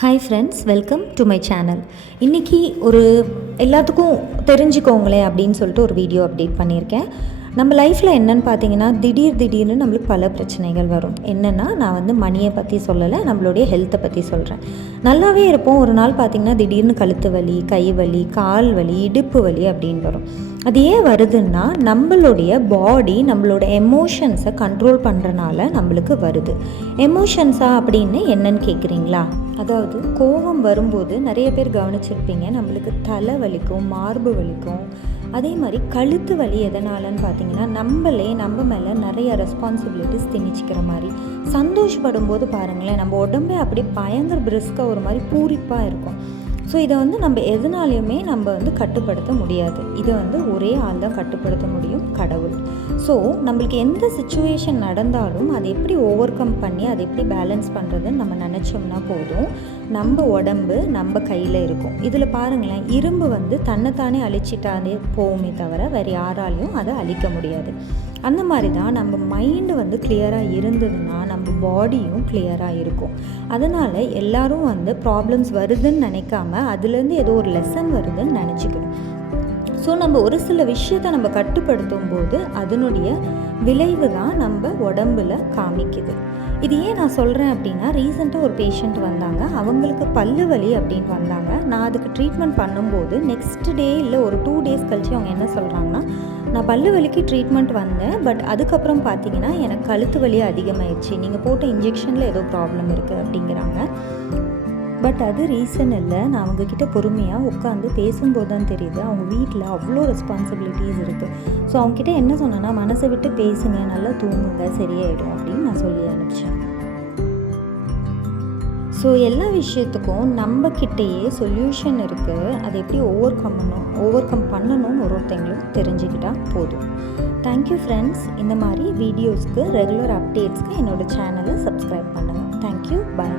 Hi friends, welcome to my channel. இன்றைக்கி ஒரு எல்லாத்துக்கும் தெரிஞ்சுக்கோங்களேன் அப்படின்னு சொல்லிட்டு ஒரு வீடியோ அப்டேட் பண்ணியிருக்கேன். நம்ம லைஃப்பில் என்னென்னு பார்த்தீங்கன்னா, திடீர்னு நம்மளுக்கு பல பிரச்சனைகள் வரும். என்னென்னா, நான் மணியை பற்றி சொல்லலை, நம்மளுடைய ஹெல்த்தை பற்றி சொல்கிறேன். நல்லாவே இருப்போம். ஒரு நாள் பார்த்திங்கன்னா திடீர்னு கழுத்து வலி, கை வலி, கால் வலி, இடுப்பு வலி அப்படின்னு வரும். அது ஏன் வருதுன்னா, நம்மளுடைய பாடி நம்மளோட எமோஷன்ஸை கண்ட்ரோல் பண்ணுறனால நம்மளுக்கு வருது. எமோஷன்ஸா அப்படின்னு என்னன்னு கேட்குறீங்களா? அதாவது கோபம் வரும்போது நிறைய பேர் கவனிச்சிருப்பீங்க, நம்மளுக்கு தலை வலிக்கும், மார்பு வலிக்கும். அதே மாதிரி கழுத்து வலி எதனாலன்னு பார்த்தீங்கன்னா, நம்ம மேலே நிறைய ரெஸ்பான்சிபிலிட்டிஸ் திணிச்சிக்கிற மாதிரி. சந்தோஷப்படும் போது பாருங்களேன், நம்ம உடம்பே அப்படியே பயங்கர பிரிஸ்காக ஒரு மாதிரி பூரிப்பாக இருக்கும். ஸோ இதை நம்ம எதனாலையுமே நம்ம கட்டுப்படுத்த முடியாது. இதை ஒரே ஆள் தான் கட்டுப்படுத்த முடியும், கடவுள். ஸோ நம்மளுக்கு எந்த சுச்சுவேஷன் நடந்தாலும் அதை எப்படி ஓவர் கம் பண்ணி அதை எப்படி பேலன்ஸ் பண்ணுறதுன்னு நம்ம நினச்சோம்னா போதும். நம்ம உடம்பு நம்ம கையில் இருக்கும். இதில் பாருங்களேன், இரும்பு தன்னைத்தானே அழிச்சிட்டாலே போகுமே தவிர வேறு யாராலையும் அதை அழிக்க முடியாது. அந்த மாதிரி தான் நம்ம மைண்டு கிளியராக இருந்ததுன்னா நம்ம பாடியும் கிளியராக இருக்கும். அதனால் எல்லோரும் ப்ராப்ளம்ஸ் வருதுன்னு நினைக்காம அதுலேருந்து ஏதோ ஒரு லெசன் வருதுன்னு நினச்சிக்கணும். ஸோ நம்ம ஒரு சில விஷயத்தை நம்ம கட்டுப்படுத்தும் போது அதனுடைய விளைவு தான் நம்ம உடம்பில் காமிக்குது. இது ஏன் நான் சொல்கிறேன் அப்படின்னா, ரீசெண்டாக ஒரு பேஷண்ட் வந்தாங்க. அவங்களுக்கு பல்லு வலி அப்படின்னு வந்தாங்க. நான் அதுக்கு ட்ரீட்மெண்ட் பண்ணும்போது நெக்ஸ்ட் டே இல்லை ஒரு 2 டேஸ் கழிச்சு அவங்க என்ன சொல்கிறாங்கன்னா, நான் பல்லு வலிக்கு ட்ரீட்மெண்ட் வந்தேன், பட் அதுக்கப்புறம் பார்த்தீங்கன்னா எனக்கு கழுத்து வலி அதிகமாகிடுச்சு, நீங்கள் போட்ட இன்ஜெக்ஷனில் ஏதோ ப்ராப்ளம் இருக்குது அப்படிங்கிறாங்க. பட் அது ரீசன் இல்லை. நான் அவங்கக்கிட்ட பொறுமையாக உட்காந்து பேசும்போது தான் தெரியுது, அவங்க வீட்டில் அவ்வளோ ரெஸ்பான்சிபிலிட்டிஸ் இருக்குது. ஸோ அவங்கக்கிட்ட என்ன சொன்னேன்னா, மனசை விட்டு பேசுங்க, நல்லா தூங்குங்க, சரியாயிடும் அப்படின்னு நான் சொல்லி அனுப்பிச்சேன். ஸோ எல்லா விஷயத்துக்கும் நம்மக்கிட்டேயே சொல்யூஷன் இருக்குது. அதை எப்படி ஓவர் கம் பண்ணணும்னு ஒருத்தங்களும் தெரிஞ்சுக்கிட்டால் போதும். Thank you friends. இந்த மாதிரி வீடியோஸ்க்கு ரெகுலர் அப்டேட்ஸ்க்கு என்னோடய சேனலை சப்ஸ்கிரைப் பண்ணுங்கள். தேங்க்யூ, பாய்.